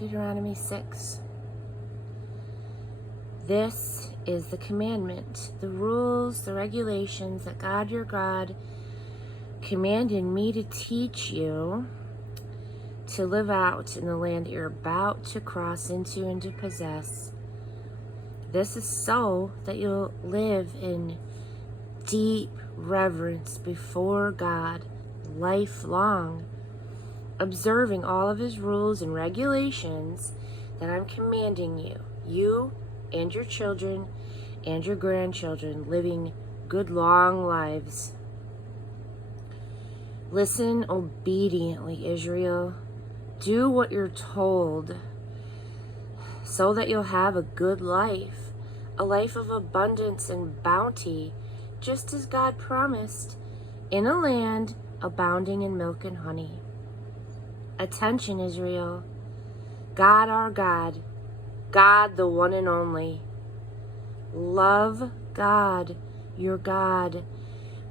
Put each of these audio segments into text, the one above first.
Deuteronomy 6. This is the commandment, the rules, the regulations that God your God commanded me to teach you to live out in the land that you're about to cross into and to possess. This is so that you'll live in deep reverence before God lifelong, observing all of his rules and regulations that I'm commanding you, you and your children and your grandchildren, living good long lives. Listen obediently, Israel. Do what you're told so that you'll have a good life, a life of abundance and bounty, just as God promised, in a land abounding in milk and honey. Attention, Israel. God our God, God the one and only. Love God, your God,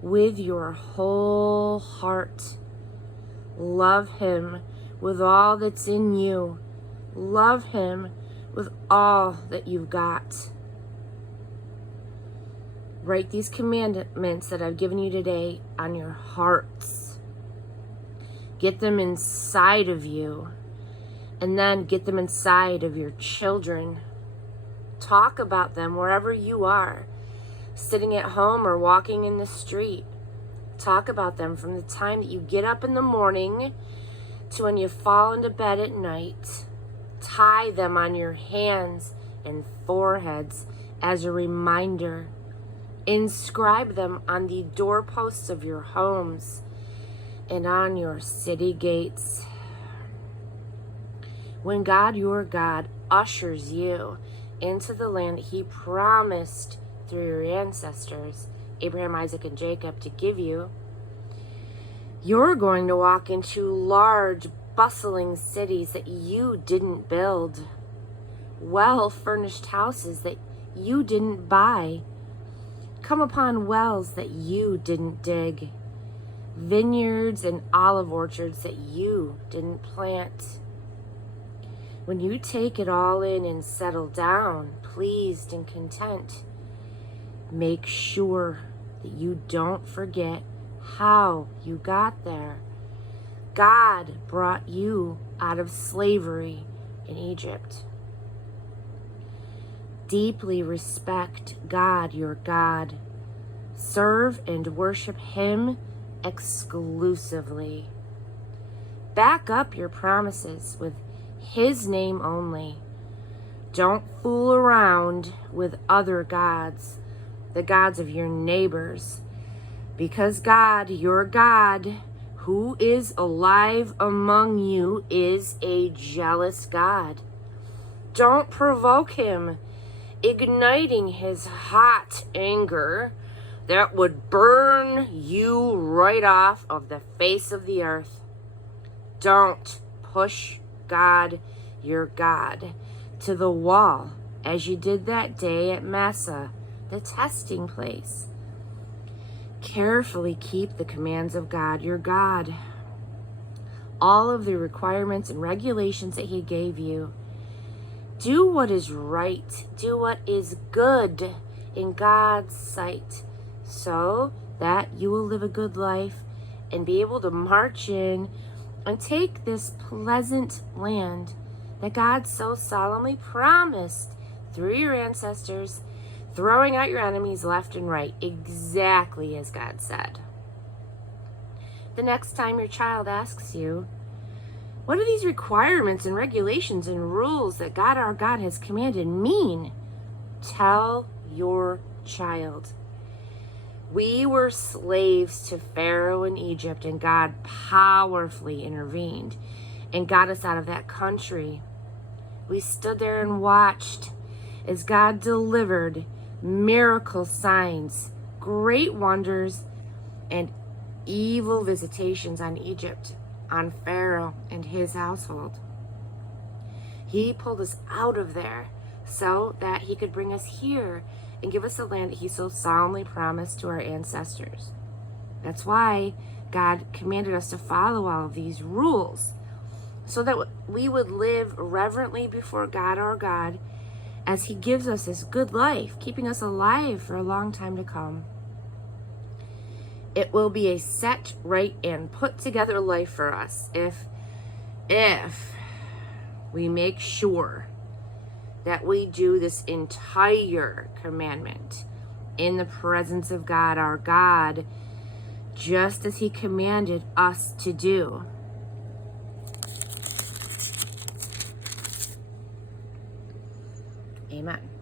with your whole heart. Love him with all that's in you. Love him with all that you've got. Write these commandments that I've given you today on your hearts. Get them inside of you, and then get them inside of your children. Talk about them wherever you are, sitting at home or walking in the street. Talk about them from the time that you get up in the morning to when you fall into bed at night. Tie them on your hands and foreheads as a reminder. Inscribe them on the doorposts of your homes and on your city gates. When God, your God, ushers you into the land that he promised through your ancestors, Abraham, Isaac, and Jacob, to give you, you're going to walk into large, bustling cities that you didn't build, well-furnished houses that you didn't buy, come upon wells that you didn't dig, vineyards and olive orchards that you didn't plant. When you take it all in and settle down, pleased and content, make sure that you don't forget how you got there. God brought you out of slavery in Egypt. Deeply respect God, your God. Serve and worship him exclusively. Back up your promises with his name only. Don't fool around with other gods, the gods of your neighbors, because God, your God, who is alive among you, is a jealous God. Don't provoke him, igniting his hot anger that would burn you right off of the face of the earth. Don't push God, your God, to the wall as you did that day at Massa, the testing place. Carefully keep the commands of God, your God, all of the requirements and regulations that he gave you. Do what is right. Do what is good in God's sight, so that you will live a good life and be able to march in and take this pleasant land that God so solemnly promised through your ancestors, throwing out your enemies left and right, exactly as God said. The next time your child asks you, what do these requirements and regulations and rules that God our God has commanded mean? Tell your child, we were slaves to Pharaoh in Egypt, and God powerfully intervened and got us out of that country. We stood there and watched as God delivered miracle signs, great wonders, and evil visitations on Egypt, on Pharaoh and his household. He pulled us out of there so that he could bring us here and give us the land that he so solemnly promised to our ancestors. That's why God commanded us to follow all of these rules, so that we would live reverently before God our God as he gives us this good life, keeping us alive for a long time to come. It will be a set, right, and put together life for us if we make sure that we do this entire commandment in the presence of God our God, just as he commanded us to do. Amen.